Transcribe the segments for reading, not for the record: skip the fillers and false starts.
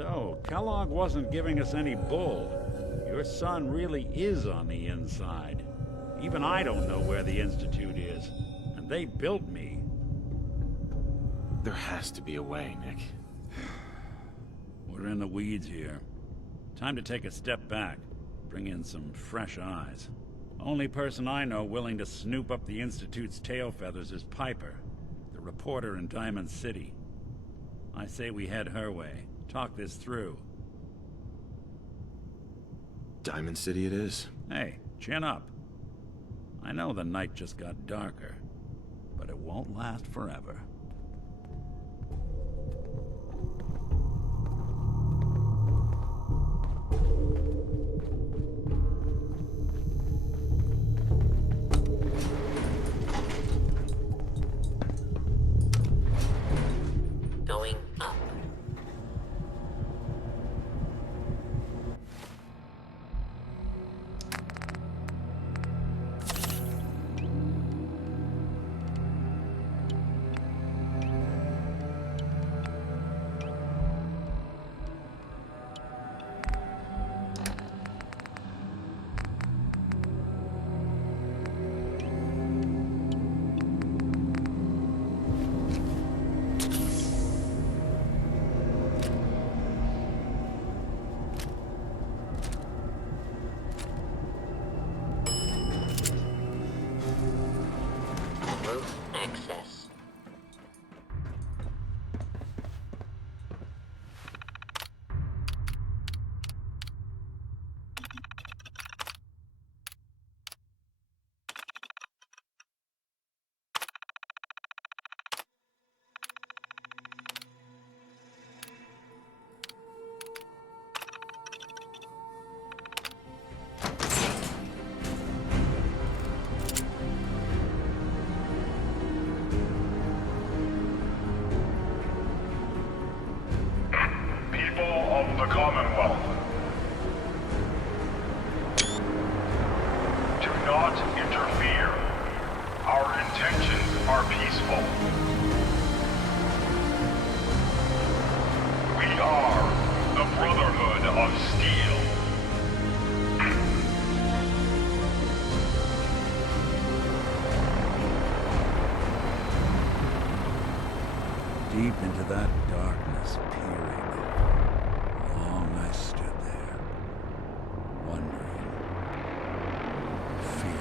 So, Kellogg wasn't giving us any bull. Your son really is on the inside. Even I don't know where the Institute is. And they built me. There has to be a way, Nick. We're in the weeds here. Time to take a step back. Bring in some fresh eyes. Only person I know willing to snoop up the Institute's tail feathers is Piper, the reporter in Diamond City. I say we head her way. Talk this through. Diamond City it is. Hey, chin up. I know the night just got darker, but it won't last forever. Going up. Access. Of the Commonwealth. Do not interfere. Our intentions are peaceful. We are the Brotherhood of Steel. Deep into that darkness, peering. Long I stood there, wondering, fearing.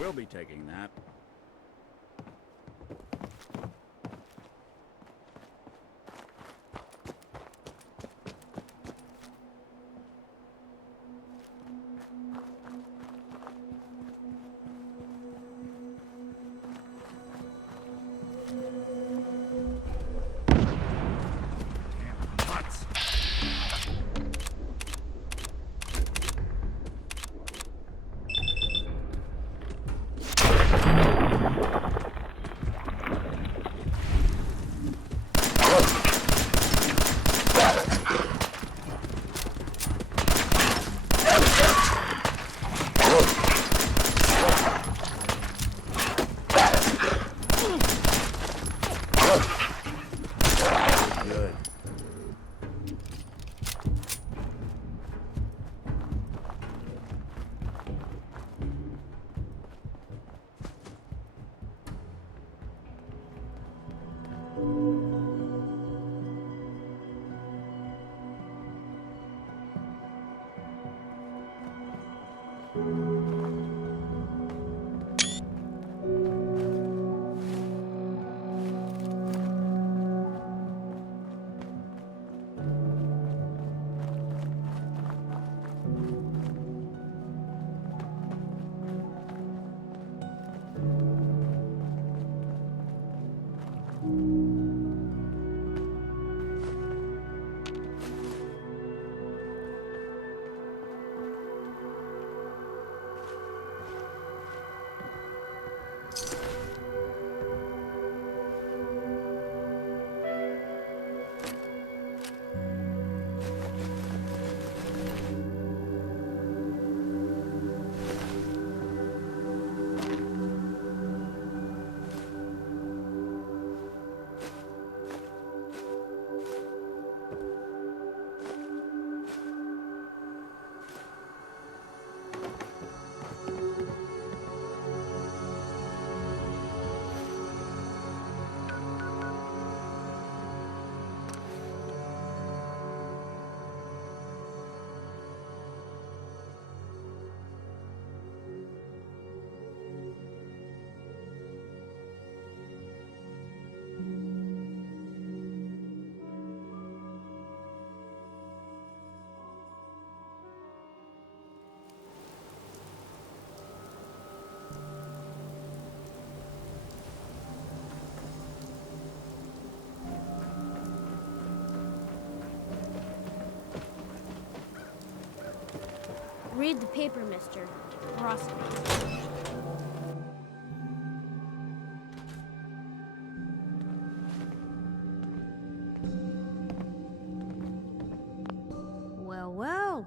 We'll be taking that. Read the paper, mister. Roscoe. Well, well.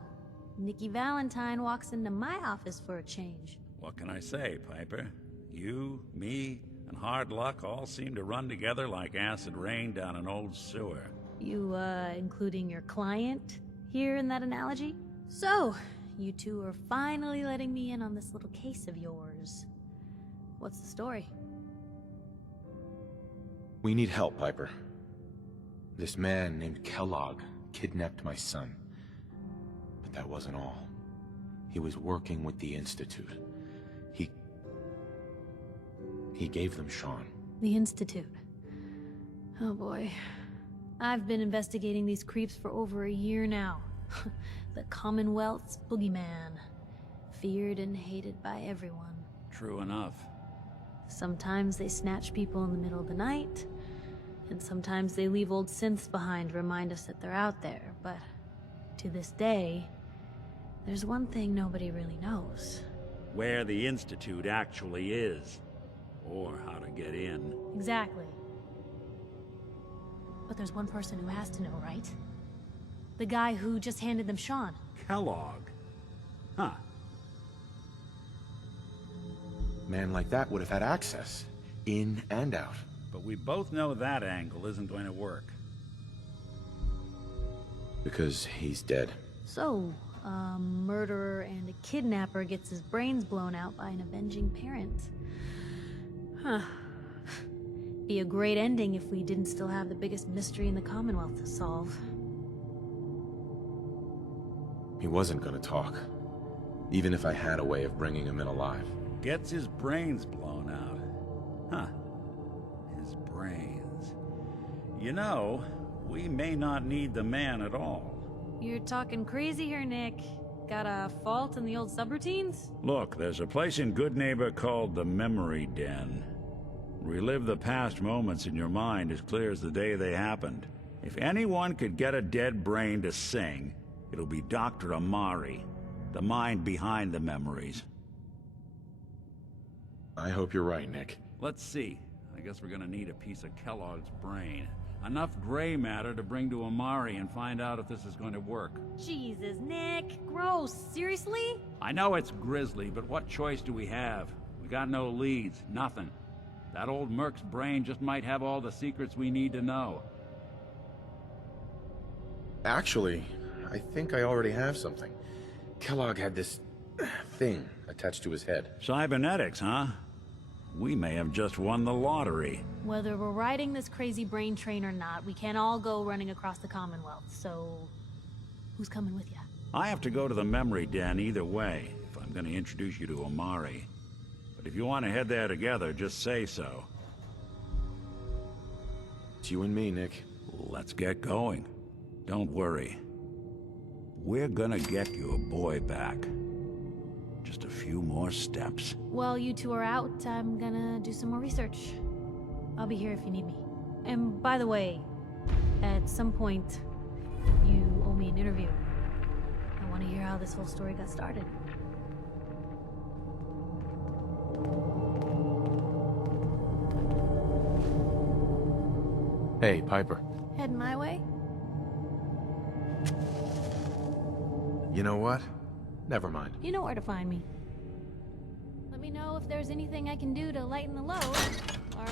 Nikki Valentine walks into my office for a change. What can I say, Piper? You, me, and hard luck all seem to run together like acid rain down an old sewer. You, including your client here in that analogy? So, you two are finally letting me in on this little case of yours. What's the story? We need help, Piper. This man named Kellogg kidnapped my son. But that wasn't all. He was working with the Institute. He gave them Sean. The Institute. Oh boy. I've been investigating these creeps for over a year now. The Commonwealth's boogeyman. Feared and hated by everyone. True enough. Sometimes they snatch people in the middle of the night, and sometimes they leave old synths behind to remind us that they're out there, but to this day, there's one thing nobody really knows. Where the Institute actually is. Or how to get in. Exactly. But there's one person who has to know, right? The guy who just handed them Sean. Kellogg. Huh. Man like that would have had access, in and out. But we both know that angle isn't going to work. Because he's dead. So, a murderer and a kidnapper gets his brains blown out by an avenging parent. Huh. Be a great ending if we didn't still have the biggest mystery in the Commonwealth to solve. He wasn't gonna talk. Even if I had a way of bringing him in alive. Gets his brains blown out. Huh. His brains. You know, we may not need the man at all. You're talking crazy here, Nick. Got a fault in the old subroutines? Look, there's a place in Good Neighbor called the Memory Den. Relive the past moments in your mind as clear as the day they happened. If anyone could get a dead brain to sing, it'll be Dr. Amari, the mind behind the memories. I hope you're right, Nick. Let's see. I guess we're gonna need a piece of Kellogg's brain. Enough gray matter to bring to Amari and find out if this is going to work. Jesus, Nick. Gross. Seriously? I know it's grisly, but what choice do we have? We got no leads, nothing. That old Merc's brain just might have all the secrets we need to know. Actually, I think I already have something. Kellogg had this thing attached to his head. Cybernetics, huh? We may have just won the lottery. Whether we're riding this crazy brain train or not, we can't all go running across the Commonwealth, so... who's coming with you? I have to go to the Memory Den either way, if I'm going to introduce you to Amari. But if you want to head there together, just say so. It's you and me, Nick. Let's get going. Don't worry. We're gonna get your boy back. Just a few more steps. While you two are out, I'm gonna do some more research. I'll be here if you need me. And by the way, at some point, you owe me an interview. I want to hear how this whole story got started. Hey, Piper. Heading my way? You know what? Never mind. You know where to find me. Let me know if there's anything I can do to lighten the load, or...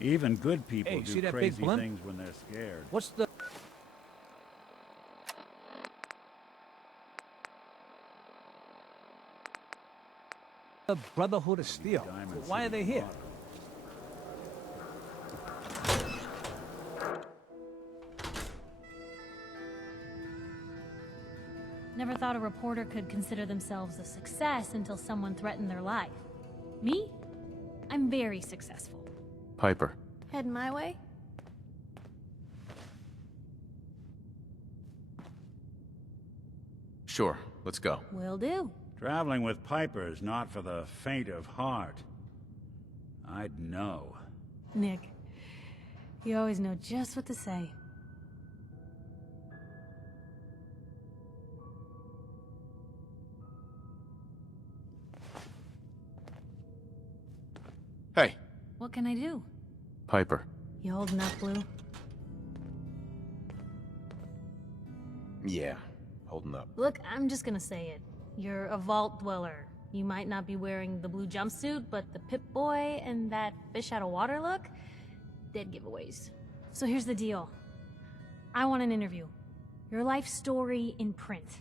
Even good people Hey, see do that big crazy blimp? things when they're scared. What's the... The Brotherhood of Steel. Diamond Why are City they here? Water. Never thought a reporter could consider themselves a success until someone threatened their life. Me? I'm very successful. Piper. Heading my way? Sure, let's go. Will do. Traveling with Piper is not for the faint of heart. I'd know. Nick, You always know just what to say. Hey, What can I do? Piper. You holding up, Blue? Yeah, holding up. Look, I'm just gonna say it. You're a vault dweller. You might not be wearing the blue jumpsuit, but the Pip-Boy and that fish out of water look? Dead giveaways. So here's the deal. I want an interview. Your life story in print.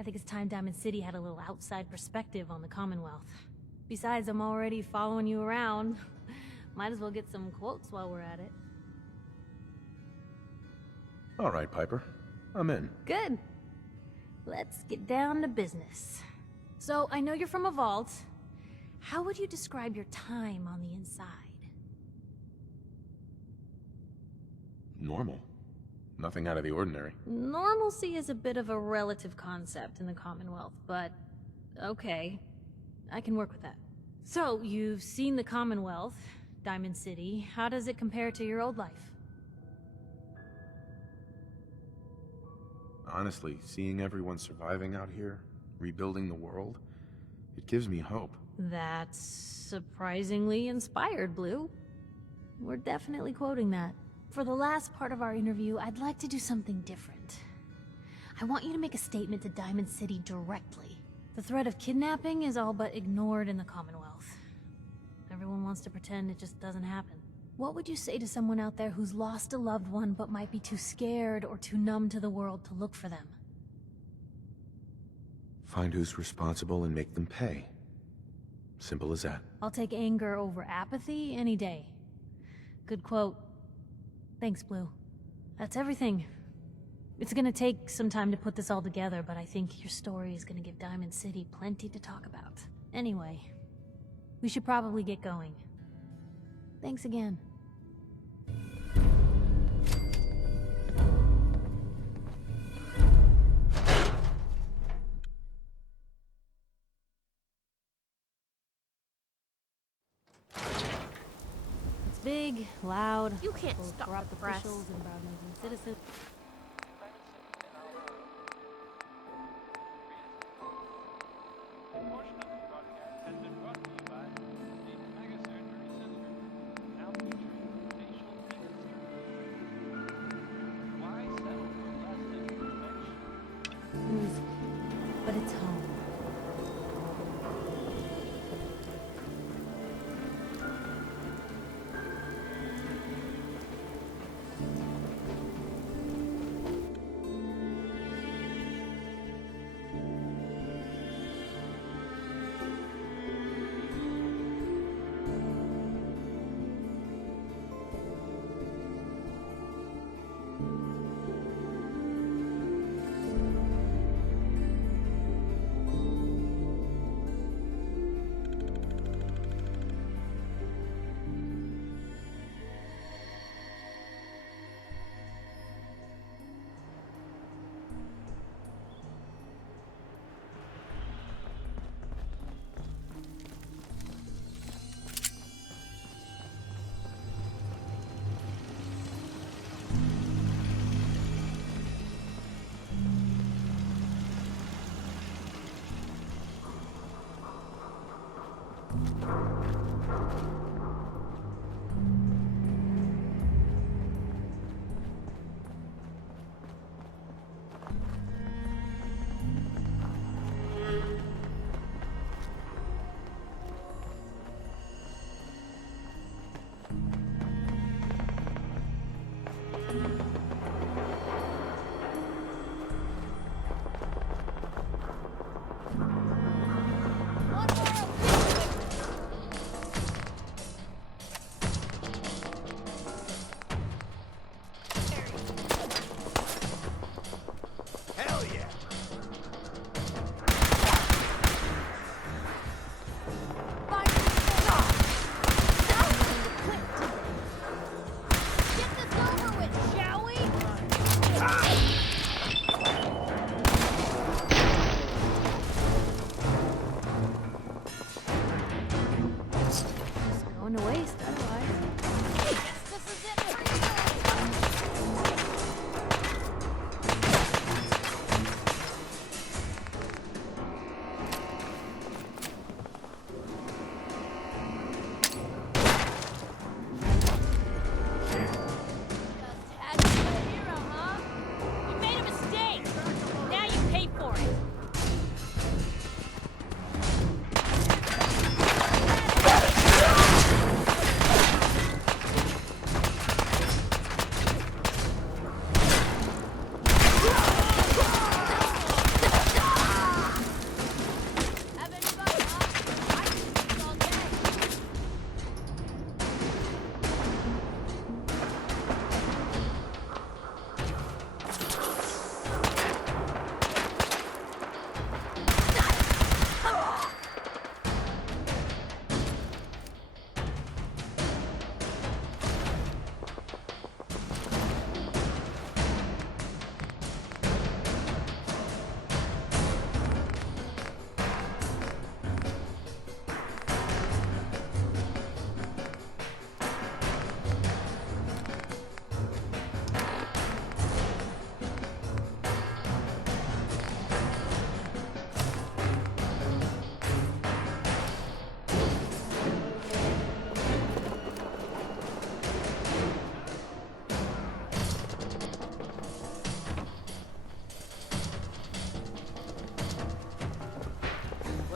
I think it's time Diamond City had a little outside perspective on the Commonwealth. Besides, I'm already following you around. Might as well get some quotes while we're at it. All right, Piper. I'm in. Good. Let's get down to business. So, I know you're from a vault. How would you describe your time on the inside? Normal. Nothing out of the ordinary. Normalcy is a bit of a relative concept in the Commonwealth, but okay. I can work with that. So, you've seen the Commonwealth, Diamond City. How does it compare to your old life? Honestly, seeing everyone surviving out here, rebuilding the world, it gives me hope. That's surprisingly inspired, Blue. We're definitely quoting that. For the last part of our interview, I'd like to do something different. I want you to make a statement to Diamond City directly. The threat of kidnapping is all but ignored in the Commonwealth. Everyone wants to pretend it just doesn't happen. What would you say to someone out there who's lost a loved one but might be too scared or too numb to the world to look for them? Find who's responsible and make them pay. Simple as that. I'll take anger over apathy any day. Good quote. Thanks, Blue. That's everything. It's gonna take some time to put this all together, but I think your story is gonna give Diamond City plenty to talk about. Anyway, we should probably get going. Thanks again. It's big, loud. You can't full of stop corrupt the press. officials and brown-nosing citizens. But it's home.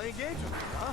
Play games with me, huh?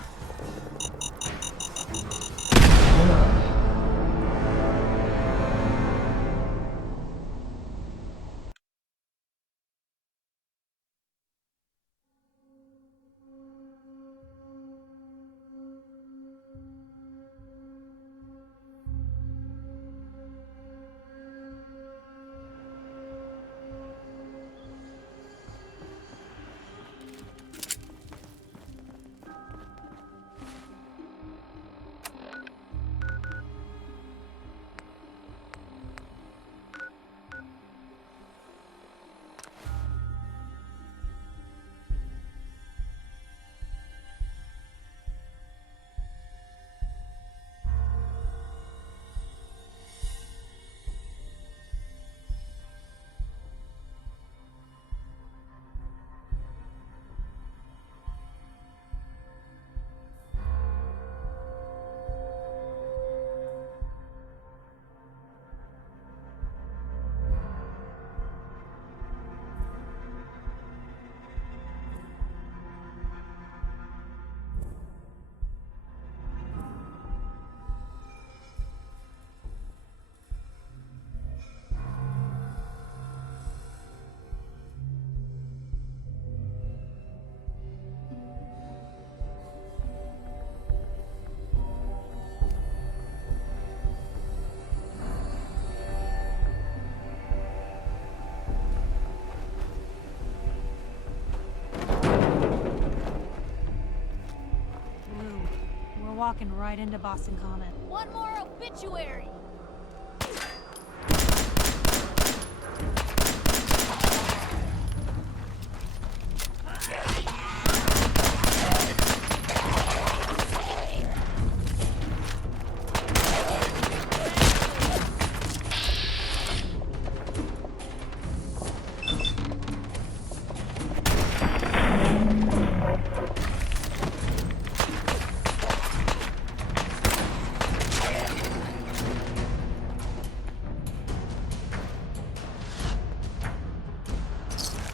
We're walking right into Boston Common. One more obituary.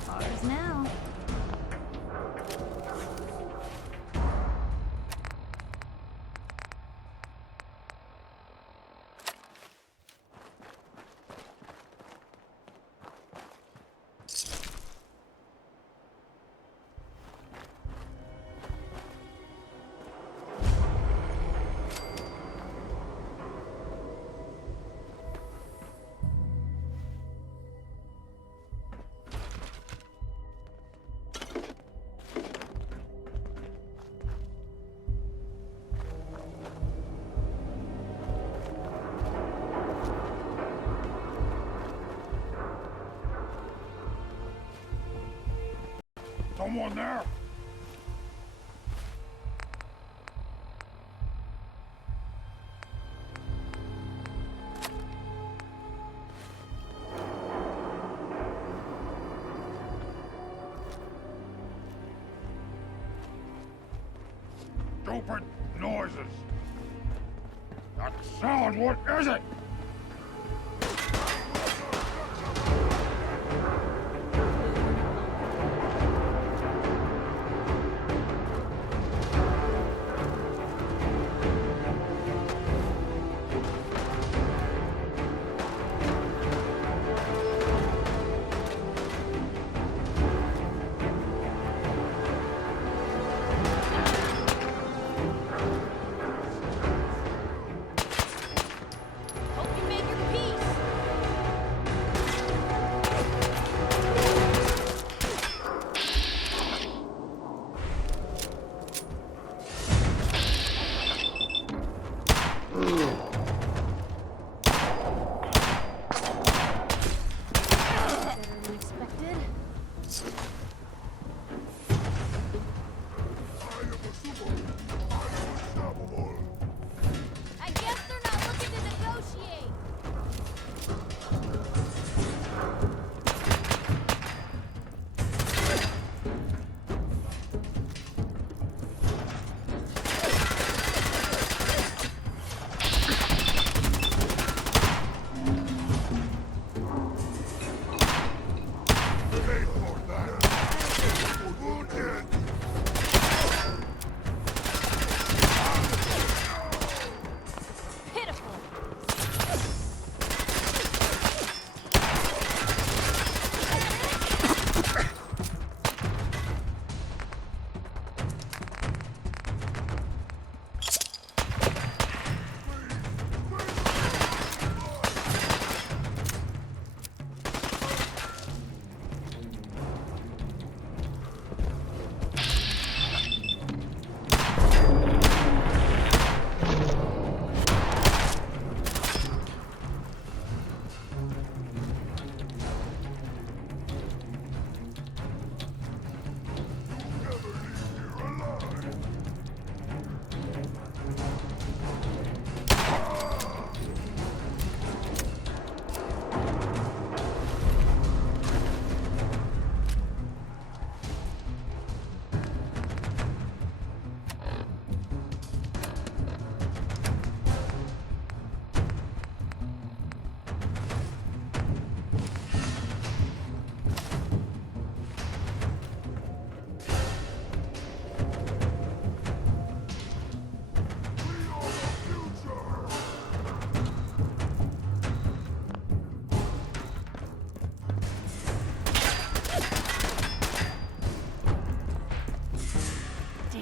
Ours now. Someone there? Stupid noises. That sound, what is it?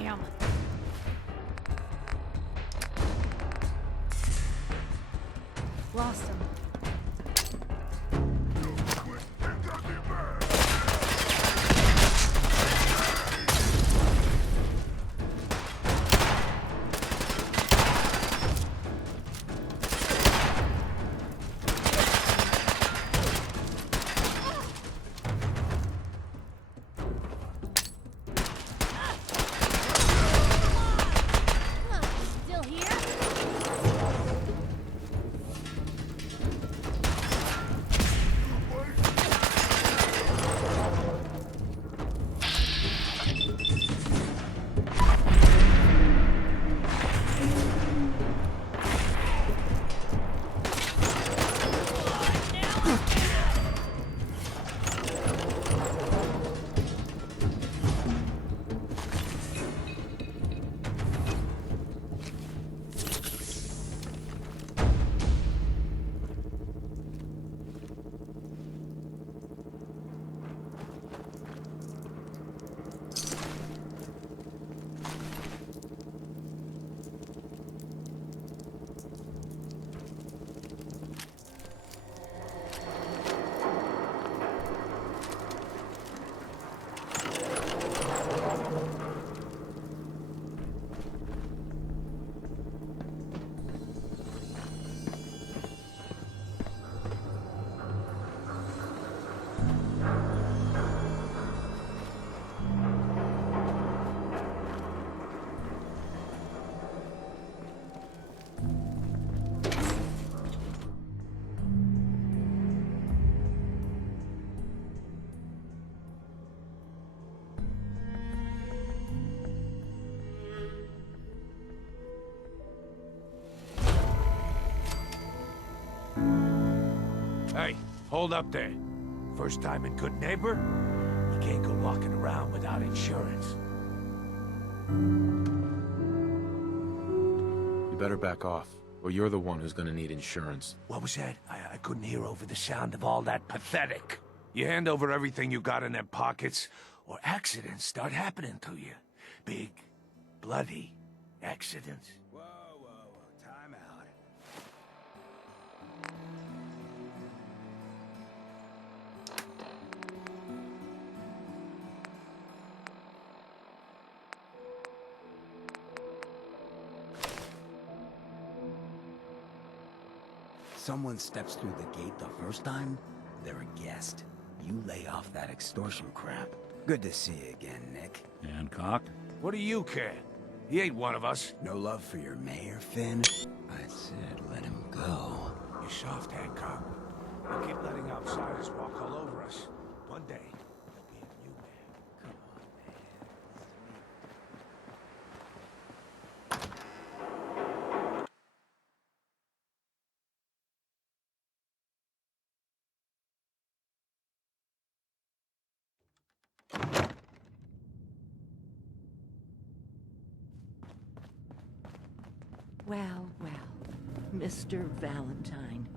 Damn. Lost him. Still here? Hey, hold up there. First time in Good Neighbor? You can't go walking around without insurance. You better back off, or you're the one who's gonna need insurance. What was that? I couldn't hear over the sound of all that pathetic. You hand over everything you got in them pockets, or accidents start happening to you. Big, bloody accidents. Whoa, time out. Someone steps through the gate the first time, they're a guest. You lay off that extortion crap. Good to see you again, Nick. Hancock? What do you care? He ain't one of us. No love for your mayor, Finn? I said let him go. You're soft, Hancock. You keep letting outsiders walk all over us. One day, there'll be a new man. Come on, man. Well, well, Mr. Valentine.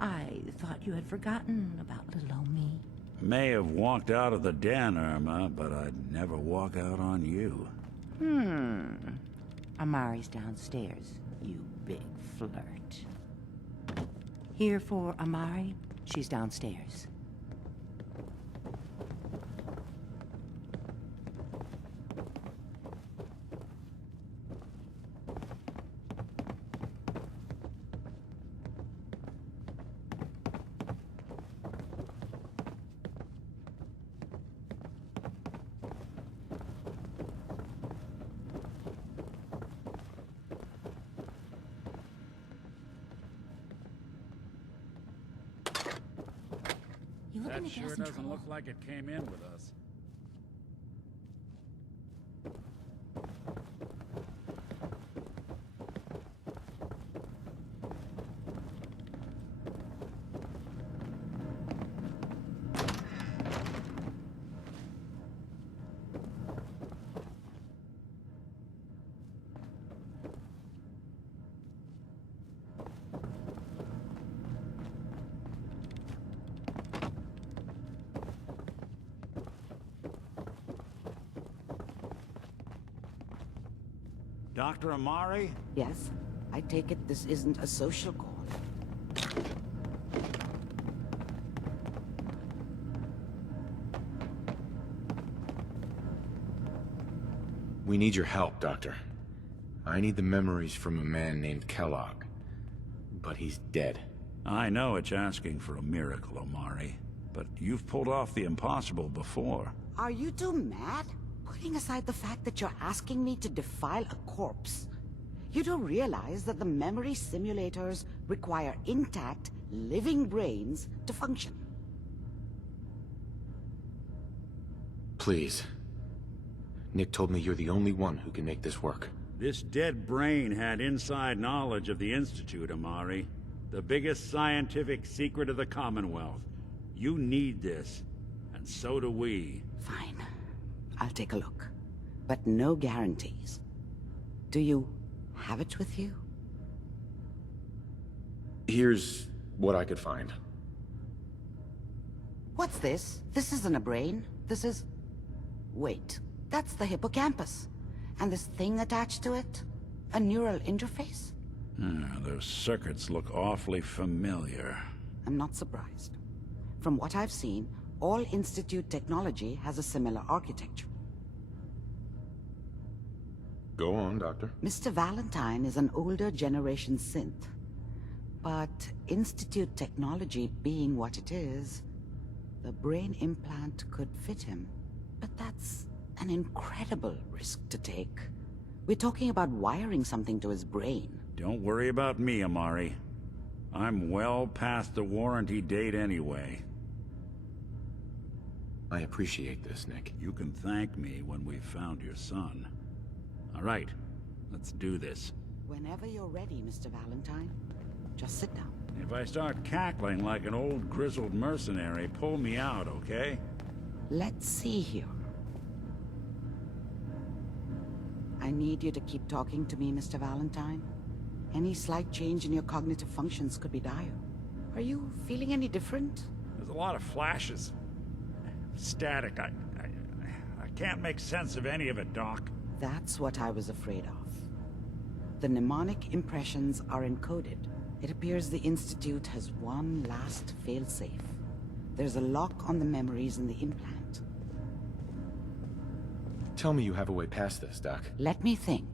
I thought you had forgotten about little old me. May have walked out of the den, Irma, but I'd never walk out on you. Amari's downstairs, you big flirt. Here for Amari, she's downstairs. You looking That to get sure us in doesn't trouble? look like it came in with us. Dr. Amari? Yes? I take it this isn't a social call. We need your help, Doctor. I need the memories from a man named Kellogg. But he's dead. I know it's asking for a miracle, Amari. But you've pulled off the impossible before. Are you two mad? Putting aside the fact that you're asking me to defile a corpse, you do realize that the memory simulators require intact, living brains to function. Please. Nick told me you're the only one who can make this work. This dead brain had inside knowledge of the Institute, Amari. The biggest scientific secret of the Commonwealth. You need this, and so do we. Fine. I'll take a look. But no guarantees. Do you have it with you? Here's what I could find. What's this? This isn't a brain. This is... Wait. That's the hippocampus. And this thing attached to it? A neural interface? Those circuits look awfully familiar. I'm not surprised. From what I've seen, all Institute technology has a similar architecture. Go on, Doctor. Mr. Valentine is an older generation synth. But Institute technology being what it is, the brain implant could fit him. But that's an incredible risk to take. We're talking about wiring something to his brain. Don't worry about me, Amari. I'm well past the warranty date anyway. I appreciate this, Nick. You can thank me when we've found your son. All right, let's do this. Whenever you're ready, Mr. Valentine. Just sit down. If I start cackling like an old grizzled mercenary, pull me out, okay? Let's see here. I need you to keep talking to me, Mr. Valentine. Any slight change in your cognitive functions could be dire. Are you feeling any different? There's a lot of flashes. Static. I can't make sense of any of it, Doc. That's what I was afraid of. The mnemonic impressions are encoded. It appears the Institute has one last failsafe. There's a lock on the memories in the implant. Tell me you have a way past this, Doc. Let me think.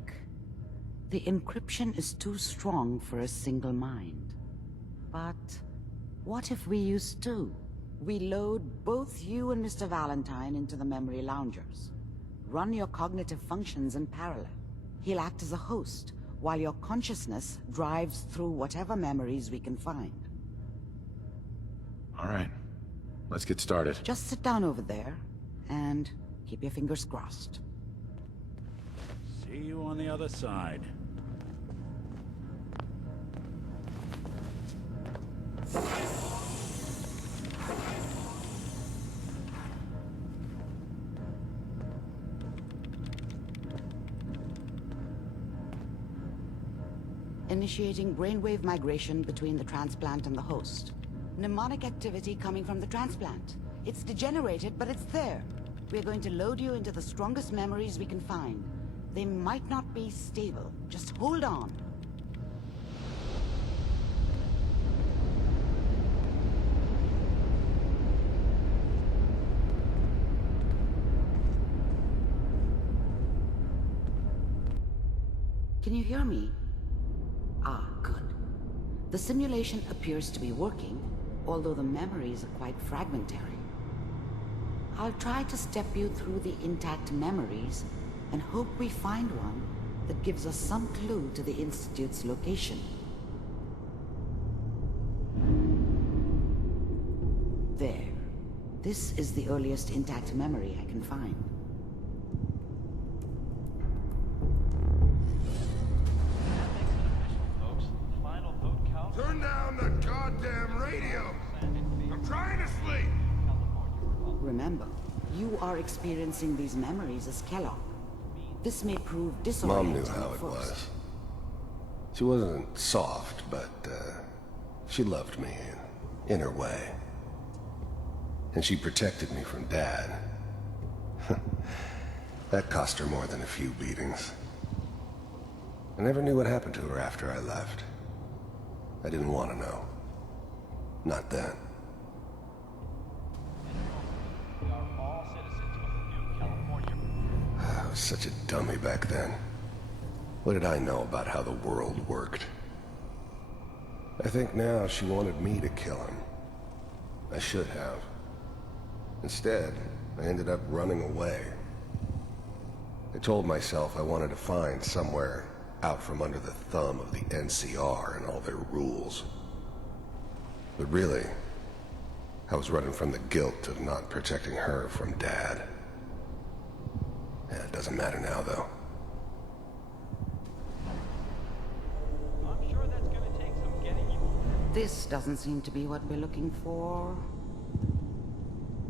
The encryption is too strong for a single mind. But what if we use two? We load both you and Mr. Valentine into the memory loungers. Run your cognitive functions in parallel. He'll act as a host, while your consciousness drives through whatever memories we can find. All right. Let's get started. Just sit down over there, and keep your fingers crossed. See you on the other side. Initiating brainwave migration between the transplant and the host. Mnemonic activity coming from the transplant. It's degenerated, but it's there. We're going to load you into the strongest memories we can find. They might not be stable. Just hold on. Can you hear me? Ah, good. The simulation appears to be working, although the memories are quite fragmentary. I'll try to step you through the intact memories and hope we find one that gives us some clue to the Institute's location. There. This is the earliest intact memory I can find. Turn down the goddamn radio! I'm trying to sleep! Remember, you are experiencing these memories as Kellogg. This may prove disorienting. Mom knew how it was. She wasn't soft, but she loved me in her way. And she protected me from Dad. That cost her more than a few beatings. I never knew what happened to her after I left. I didn't want to know. Not then. I was such a dummy back then. What did I know about how the world worked? I think now she wanted me to kill him. I should have. Instead, I ended up running away. I told myself I wanted to find somewhere out from under the thumb of the NCR and all their rules. But really, I was running from the guilt of not protecting her from Dad. Yeah, it doesn't matter now, though. I'm sure that's gonna take some getting you. This doesn't seem to be what we're looking for.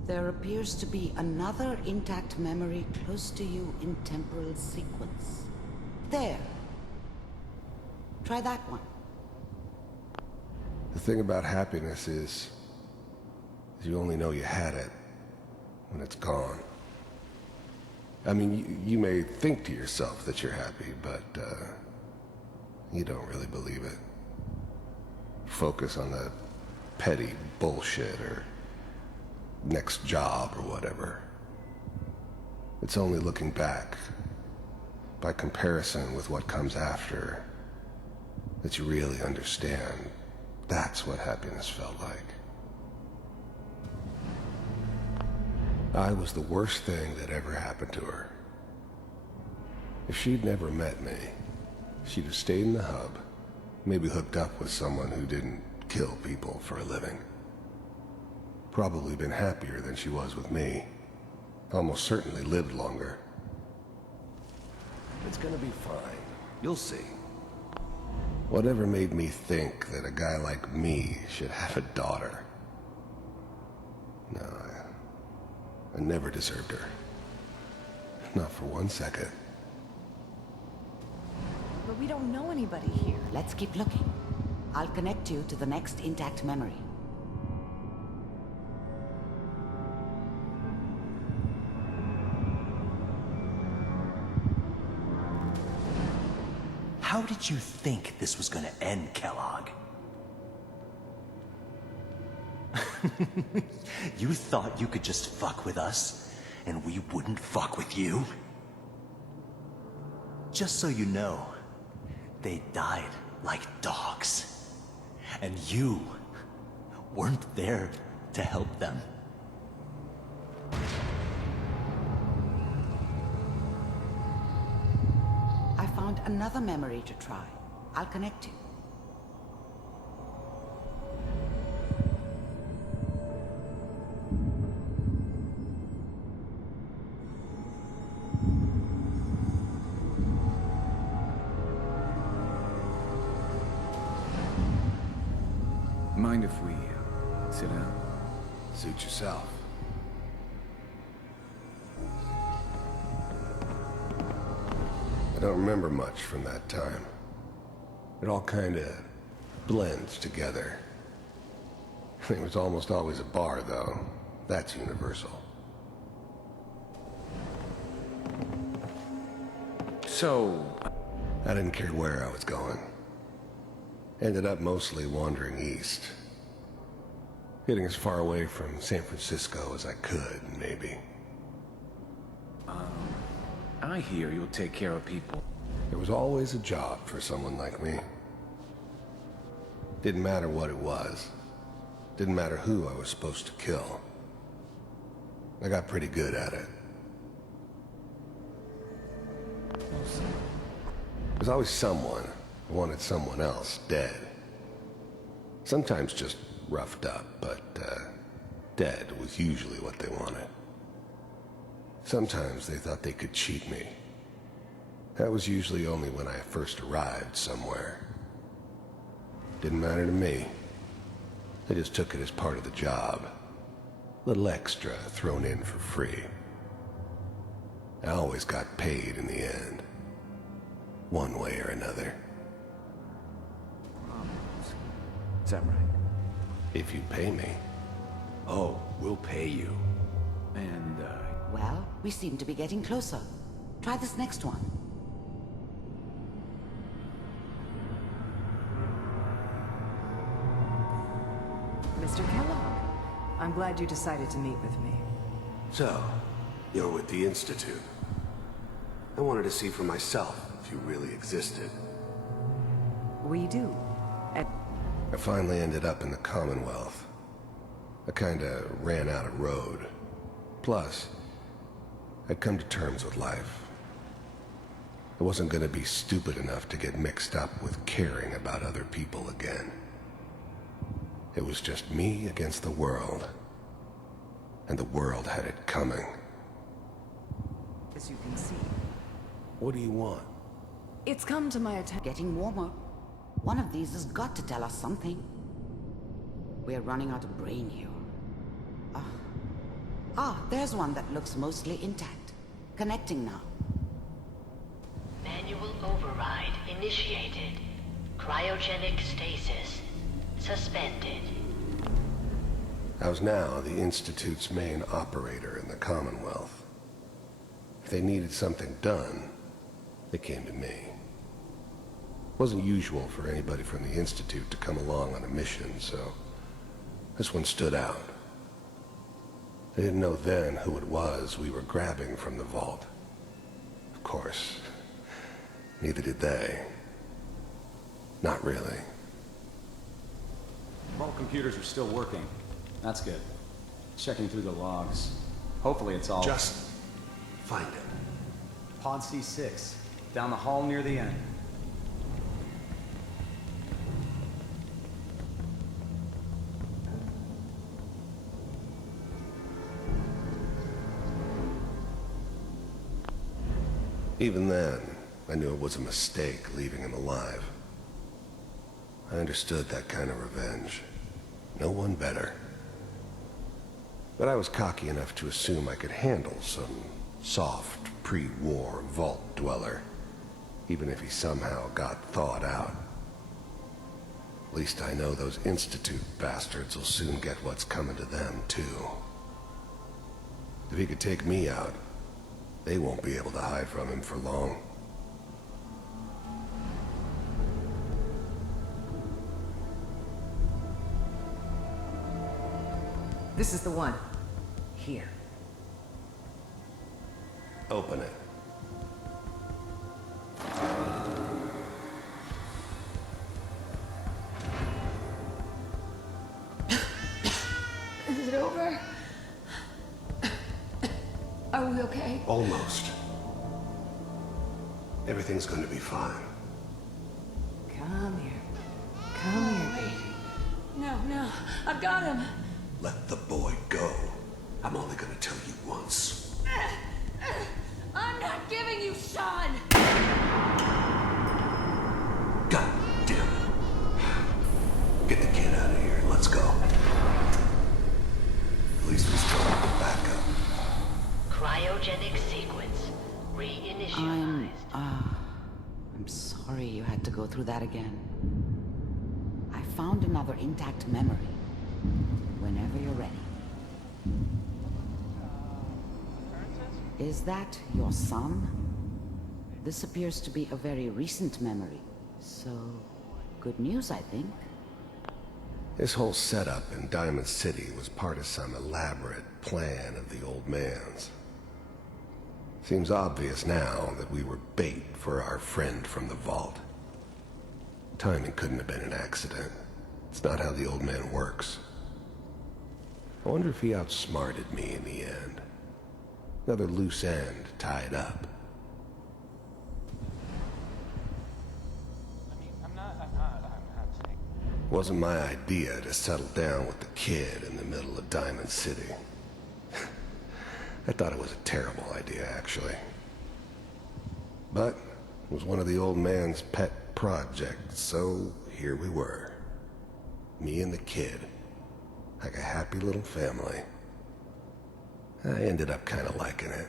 There appears to be another intact memory close to you in temporal sequence. There. Try that one. The thing about happiness is you only know you had it when it's gone. I mean, you may think to yourself that you're happy, but you don't really believe it. Focus on the petty bullshit or next job or whatever. It's only looking back, by comparison with what comes after, that you really understand that's what happiness felt like. I was the worst thing that ever happened to her. If she'd never met me, she'd have stayed in the hub, maybe hooked up with someone who didn't kill people for a living. Probably been happier than she was with me. Almost certainly lived longer. It's gonna be fine. You'll see. Whatever made me think that a guy like me should have a daughter? No, I never deserved her. Not for 1 second. But we don't know anybody here. Let's keep looking. I'll connect you to the next intact memory. How did you think this was gonna end, Kellogg? You thought you could just fuck with us, and we wouldn't fuck with you? Just so you know, they died like dogs. And you weren't there to help them. I found another memory to try. I'll connect you. Mind if we sit down? Suit yourself. I don't remember much from that time. It all kinda blends together. It was almost always a bar, though. That's universal. So, I didn't care where I was going. Ended up mostly wandering east. Getting as far away from San Francisco as I could, maybe. I hear you'll take care of people. There was always a job for someone like me. Didn't matter what it was. Didn't matter who I was supposed to kill. I got pretty good at it. There's always someone who wanted someone else dead. Sometimes just roughed up, but dead was usually what they wanted. Sometimes they thought they could cheat me. That was usually only when I first arrived somewhere. Didn't matter to me. I just took it as part of the job. Little extra thrown in for free. I always got paid in the end. One way or another. Is that right? If you pay me. Oh, we'll pay you. And, Well, we seem to be getting closer. Try this next one. Mr. Kellogg. I'm glad you decided to meet with me. So, you're with the Institute. I wanted to see for myself if you really existed. We do. I finally ended up in the Commonwealth. I kinda ran out of road. Plus, I'd come to terms with life. I wasn't gonna be stupid enough to get mixed up with caring about other people again. It was just me against the world. And the world had it coming. As you can see. What do you want? It's come to my attention. Getting warmer. One of these has got to tell us something. We're running out of brain here. There's one that looks mostly intact. Connecting now. Manual override initiated. Cryogenic stasis suspended. I was now the Institute's main operator in the Commonwealth. If they needed something done, they came to me. It wasn't usual for anybody from the Institute to come along on a mission, so this one stood out. They didn't know then who it was we were grabbing from the vault. Of course, neither did they. Not really. All computers are still working. That's good. Checking through the logs. Hopefully it's all... Just find it. Pod C6. Down the hall near the end. Even then, I knew it was a mistake leaving him alive. I understood that kind of revenge. No one better. But I was cocky enough to assume I could handle some soft, pre-war vault dweller, even if he somehow got thawed out. At least I know those Institute bastards will soon get what's coming to them, too. If he could take me out, they won't be able to hide from him for long. This is the one. Here. Open it. Is it over? Are we okay? Almost. Everything's going to be fine. Come here. Come here, baby. No. I've got him. Let the boy go. I'm only going to tell you once. I'm not giving you Sean! God damn it. Get the kid out of here. Let's go. At least we still have the backup. Cryogenic sequence reinitialized. I'm sorry you had to go through that again. I found another intact memory. Whenever you're ready. Is that your son? This appears to be a very recent memory. So, good news, I think. This whole setup in Diamond City was part of some elaborate plan of the old man's. Seems obvious now that we were bait for our friend from the vault. Timing couldn't have been an accident. It's not how the old man works. I wonder if he outsmarted me in the end. Another loose end tied up. It wasn't my idea to settle down with the kid in the middle of Diamond City. I thought it was a terrible idea, actually. But it was one of the old man's pet projects, so here we were. Me and the kid. Like a happy little family. I ended up kind of liking it.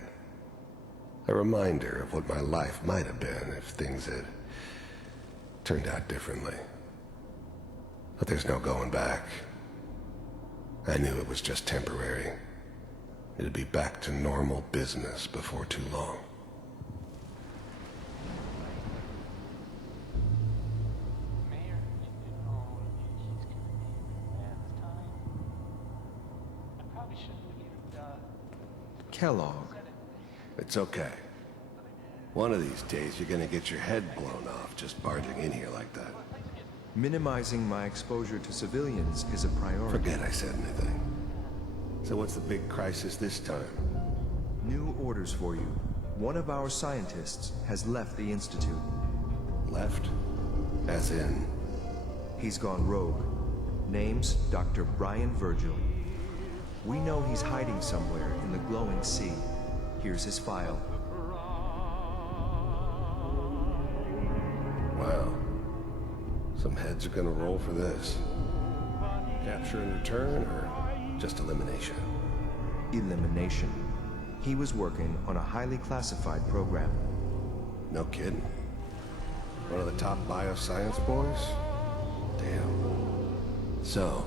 A reminder of what my life might have been if things had turned out differently. But there's no going back. I knew it was just temporary. It'd be back to normal business before too long. Kellogg. It's okay. One of these days, you're gonna get your head blown off just barging in here like that. Minimizing my exposure to civilians is a priority. Forget I said anything. So what's the big crisis this time? New orders for you. One of our scientists has left the Institute. Left? As in? He's gone rogue. Name's Dr. Brian Virgil. We know he's hiding somewhere in the glowing sea. Here's his file. Wow. Some heads are gonna roll for this. Capture and return, or just elimination? Elimination. He was working on a highly classified program. No kidding. One of the top bioscience boys? Damn. So,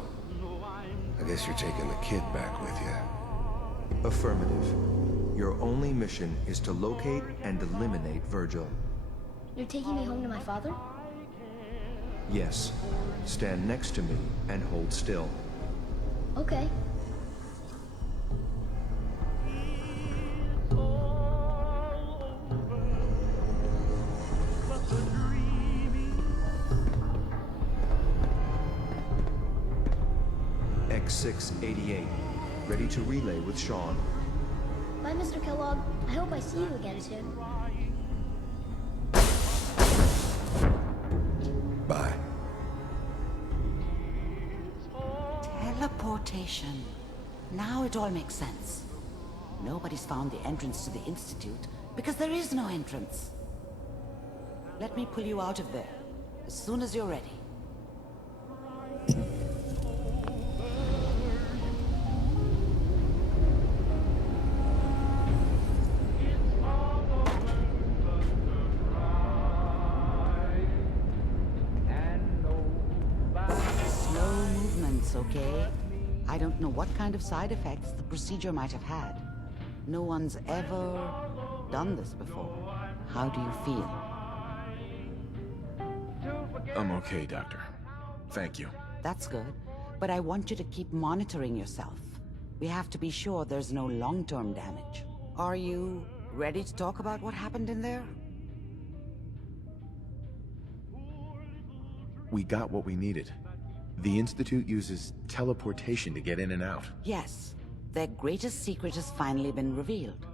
I guess you're taking the kid back with you. Affirmative. Your only mission is to locate and eliminate Virgil. You're taking me home to my father? Yes. Stand next to me and hold still. Okay. X688. Ready to relay with Sean. Bye, Mr. Kellogg. I hope I see you again soon. Bye. Teleportation. Now it all makes sense. Nobody's found the entrance to the Institute because there is no entrance. Let me pull you out of there as soon as you're ready. Slow movements, okay? I don't know what kind of side effects the procedure might have had. No one's ever done this before. How do you feel? I'm okay, Doctor. Thank you. That's good, but I want you to keep monitoring yourself. We have to be sure there's no long-term damage. Are you ready to talk about what happened in there? We got what we needed. The Institute uses teleportation to get in and out. Yes, their greatest secret has finally been revealed.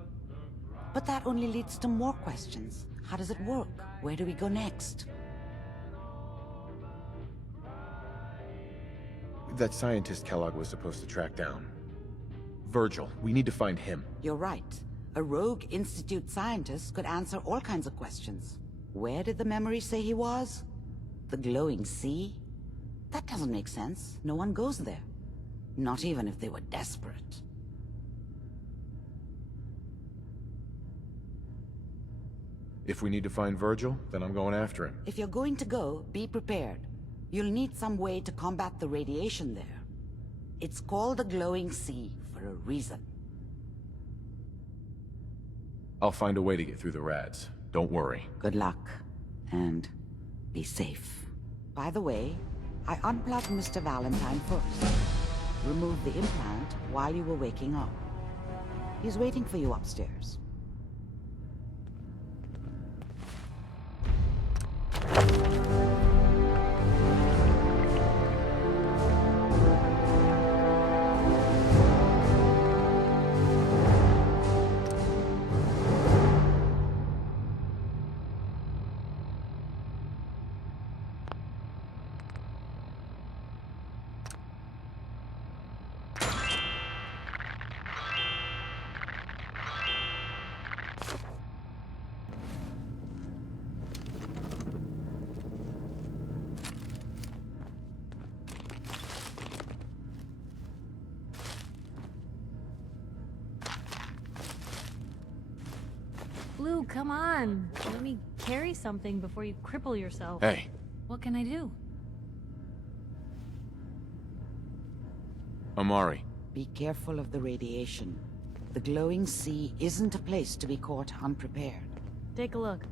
But that only leads to more questions. How does it work? Where do we go next? That scientist Kellogg was supposed to track down. Virgil, we need to find him. You're right. A rogue Institute scientist could answer all kinds of questions. Where did the memory say he was? The glowing sea? That doesn't make sense. No one goes there. Not even if they were desperate. If we need to find Virgil, then I'm going after him. If you're going to go, be prepared. You'll need some way to combat the radiation there. It's called the glowing sea for a reason. I'll find a way to get through the rads. Don't worry. Good luck. And be safe. By the way, I unplugged Mr. Valentine first. Removed the implant while you were waking up. He's waiting for you upstairs. Blue, come on. Let me carry something before you cripple yourself. Hey. What can I do? Amari. Be careful of the radiation. The glowing sea isn't a place to be caught unprepared. Take a look.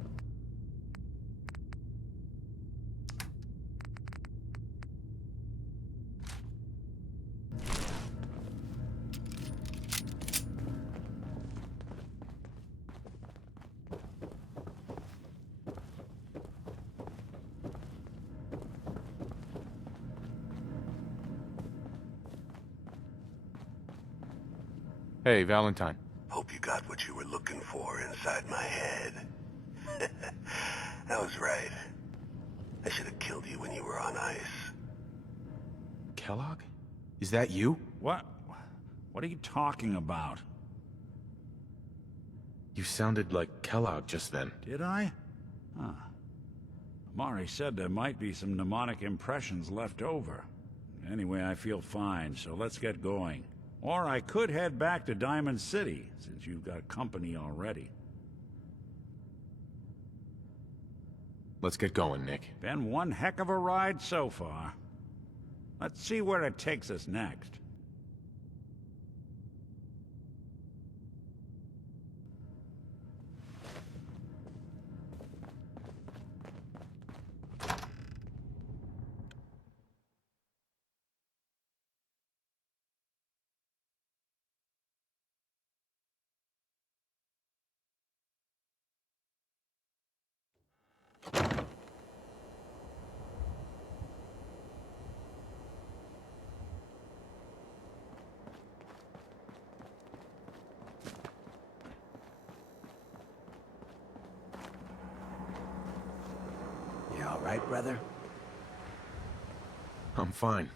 Hey, Valentine. Hope you got what you were looking for inside my head. I was right. I should have killed you when you were on ice. Kellogg? Is that you? What? What are you talking about? You sounded like Kellogg just then. Did I? Huh. Amari said there might be some mnemonic impressions left over. Anyway, I feel fine, so let's get going. Or I could head back to Diamond City, since you've got company already. Let's get going, Nick. Been one heck of a ride so far. Let's see where it takes us next. You all right, brother? I'm fine.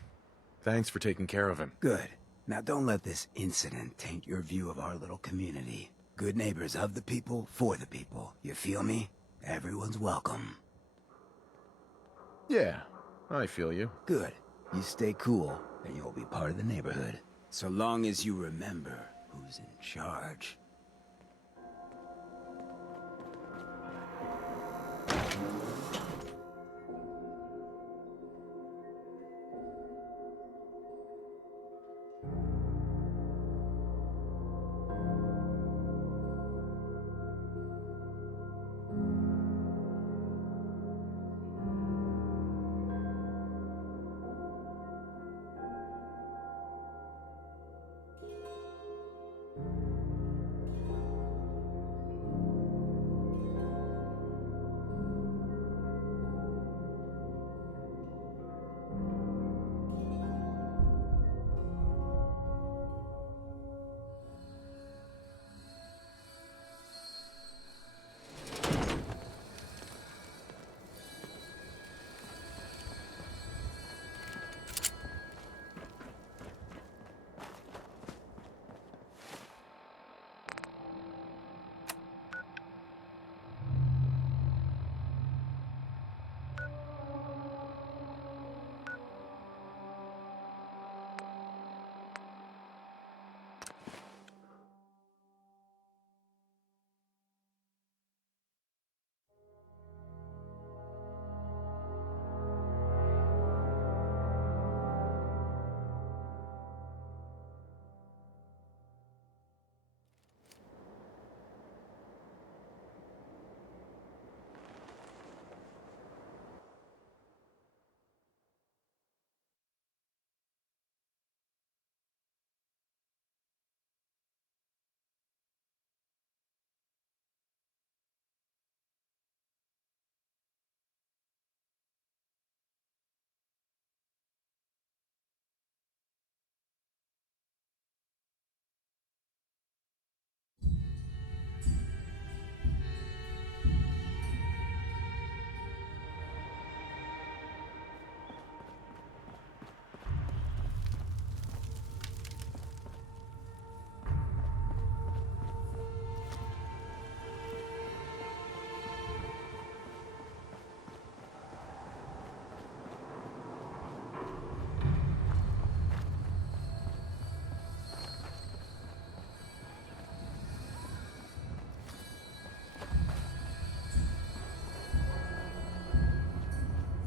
Thanks for taking care of him. Good. Now don't let this incident taint your view of our little community. Good neighbors of the people, for the people. You feel me? Everyone's welcome. Yeah, I feel you. Good. You stay cool, and you'll be part of the neighborhood. So long as you remember who's in charge.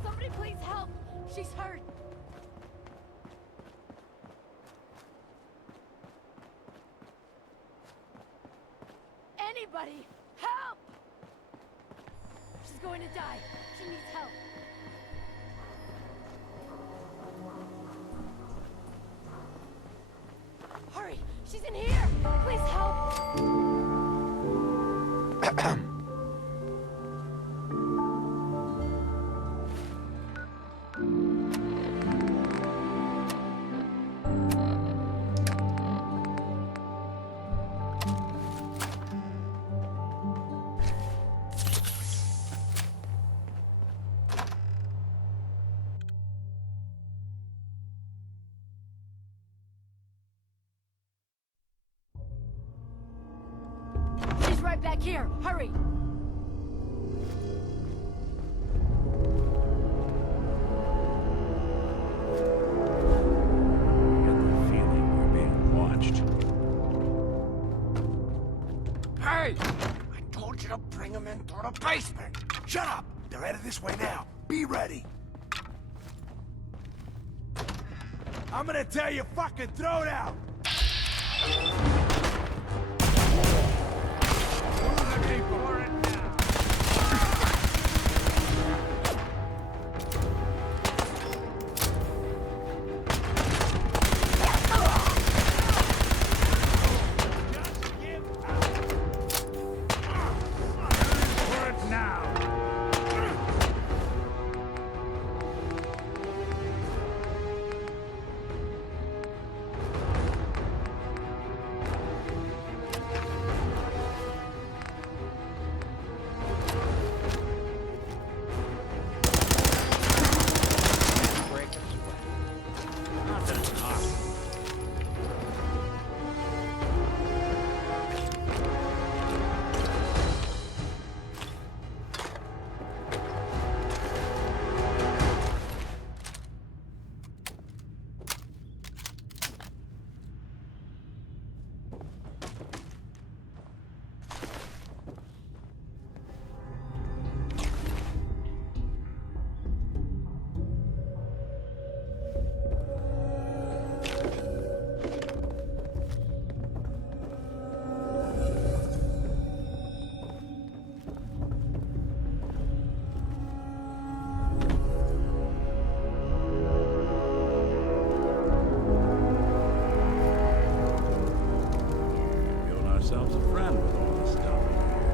Somebody please help! She's hurt! Anybody! Help! She's going to die. She needs help. Hurry! She's in here! Please help! back here! Hurry! Hey! I told you to bring them into the basement! Shut up! They're headed this way now. Be ready! I'm gonna tell you fucking throw it out! Ourselves a friend with all this stuff in here.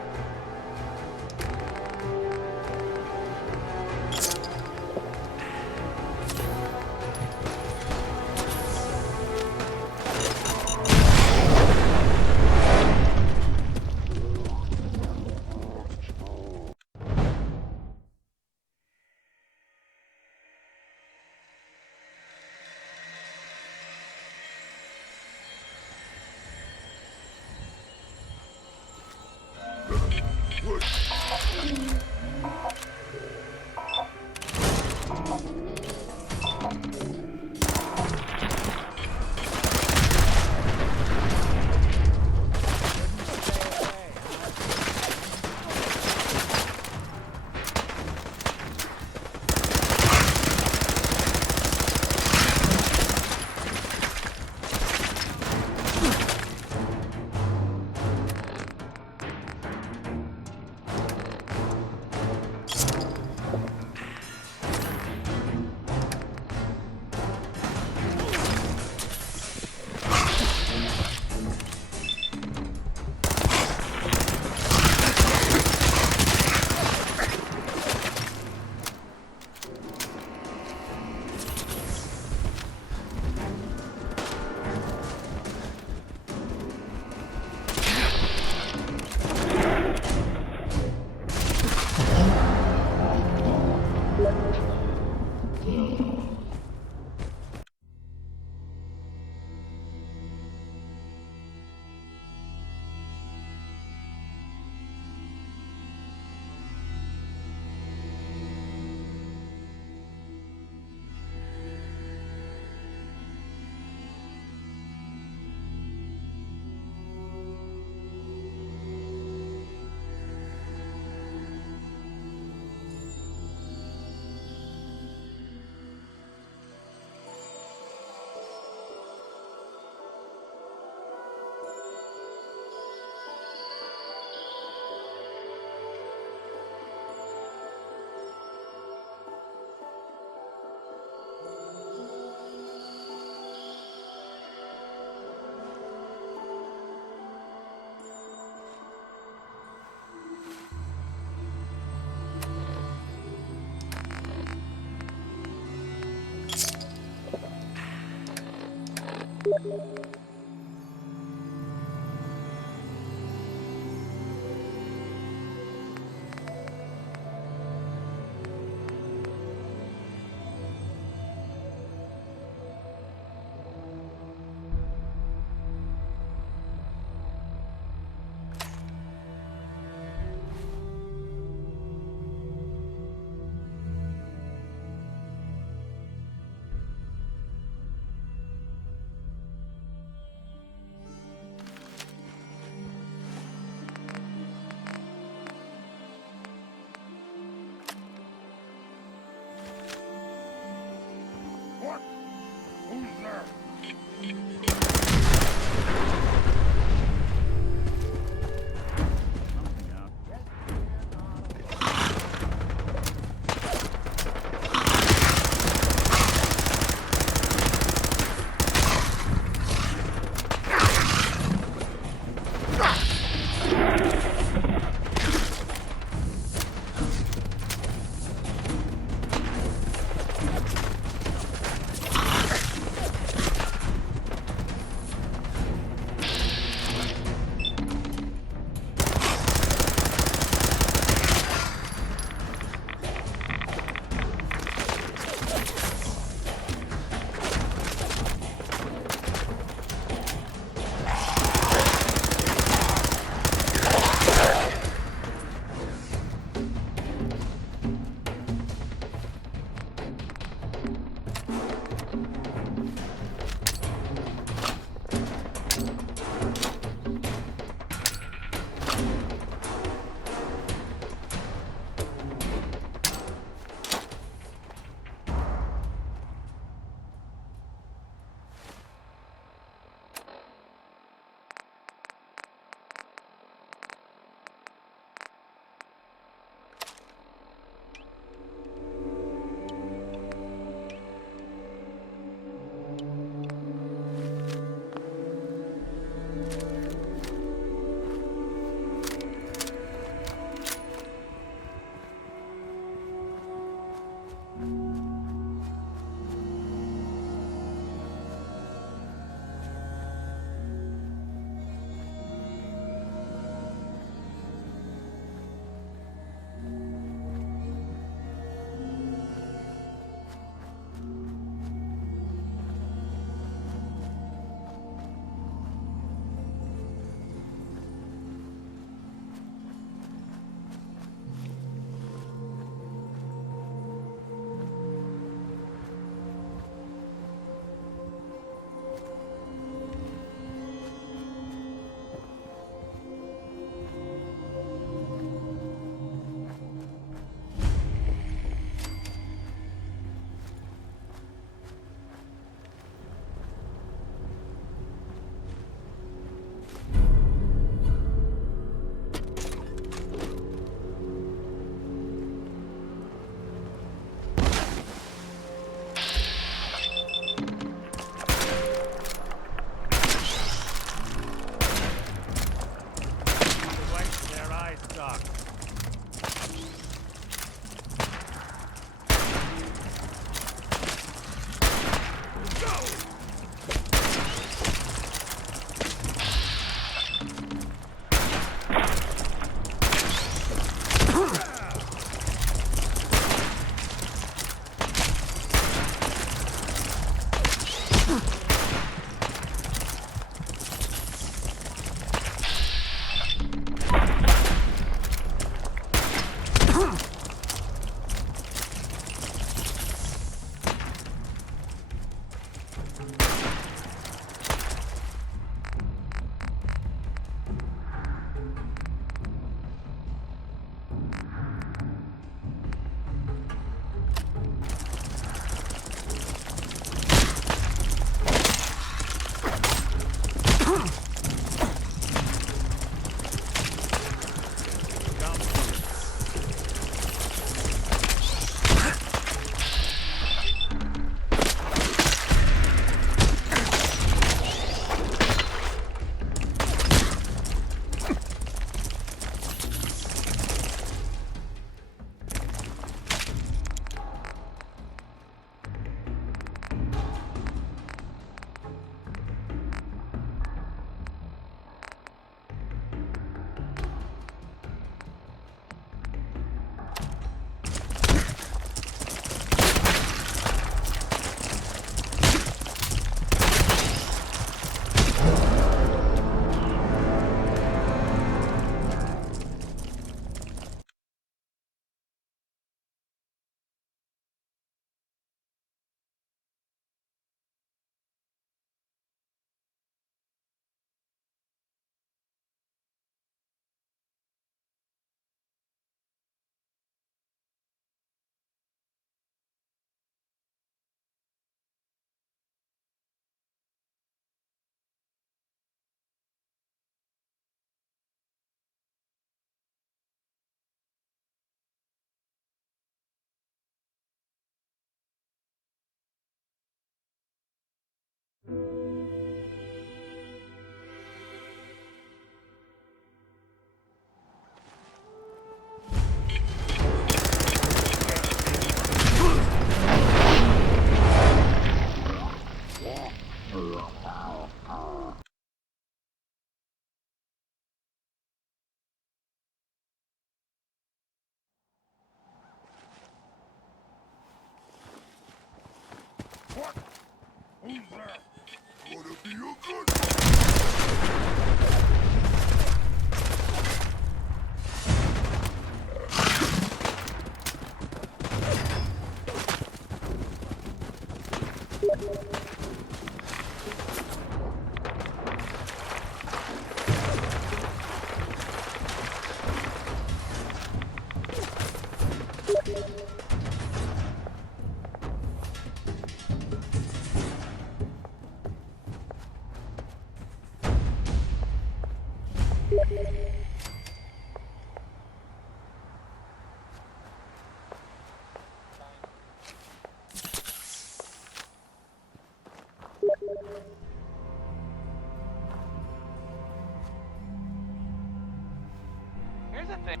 Here's the thing.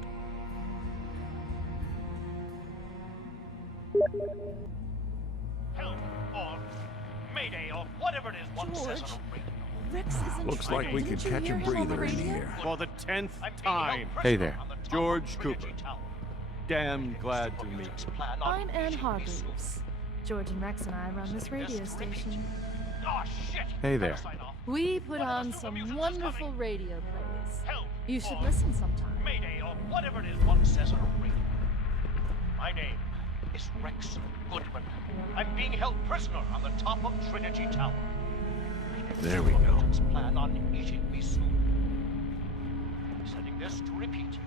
Help or Mayday or whatever it is one says on a radio. Rex isn't Looks like we could catch a breather in here. For the 10th time. Hey there. George Cooper. Damn glad to meet you. I'm Anne Hargreaves. George and Rex and I run this radio station. Oh, shit. Hey there. We put on some wonderful radio plays. You should listen sometime. Mayday or whatever it is one says on a radio. My name is Rex Goodman. I'm being held prisoner on the top of Trinity Tower. There we go. Plan on eating me soon. Setting this to repeat.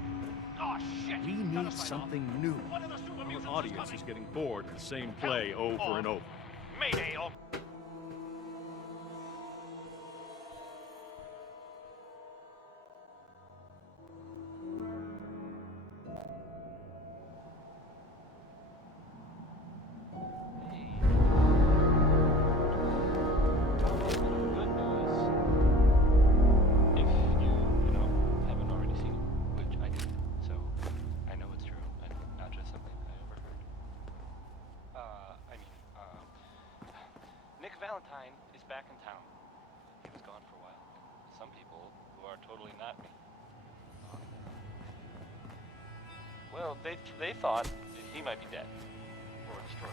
Oh, shit. We need something new. Our audience is getting bored of the same play over and over. Mayday or... Valentine is back in town. He was gone for a while. Some people who are totally not me. Well, they thought he might be dead or destroyed.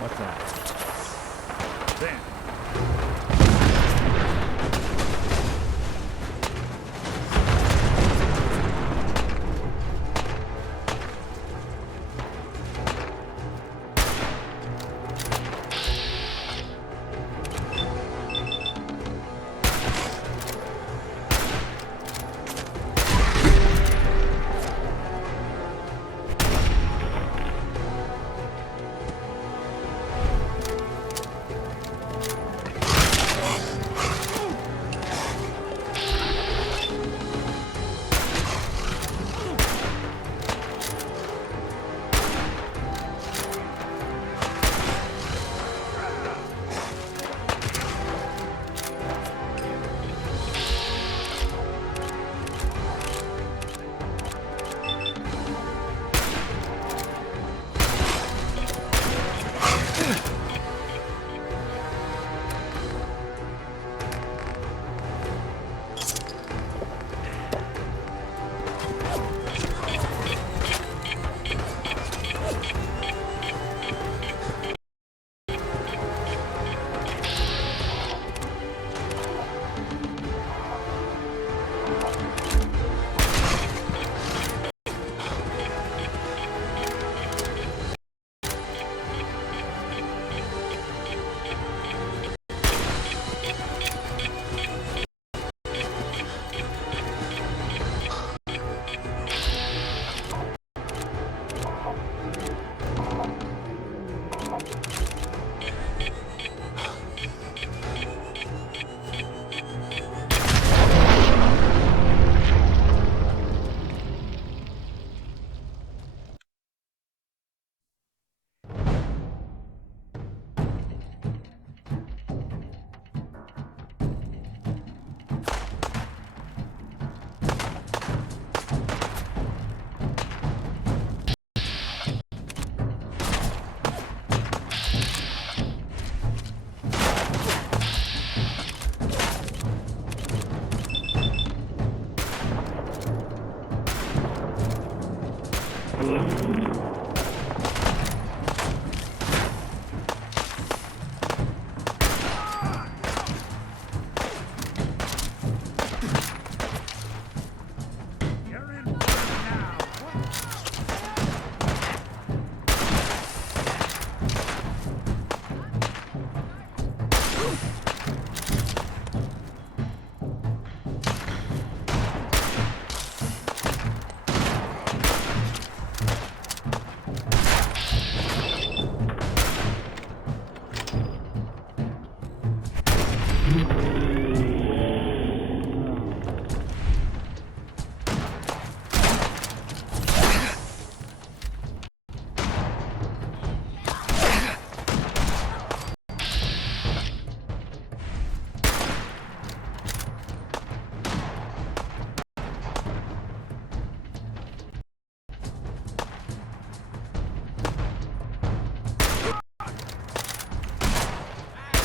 What's that? There.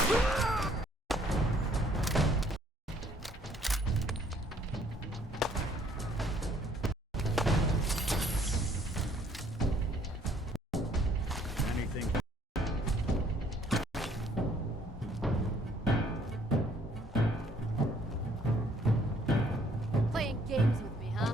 Anything? Playing games with me, huh?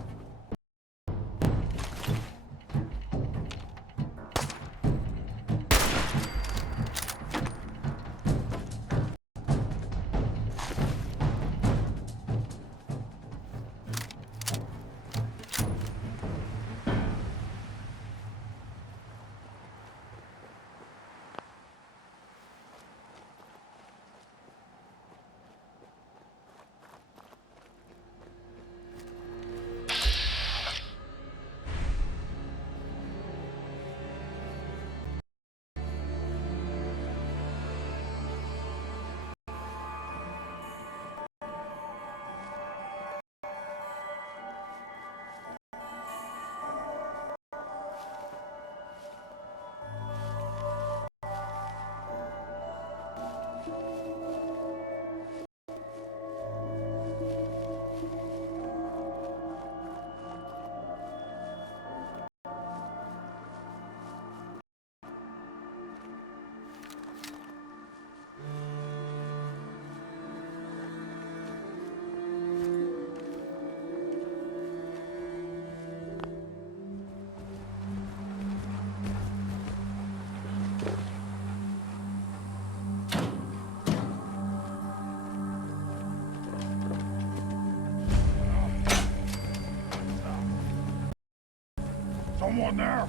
Someone there?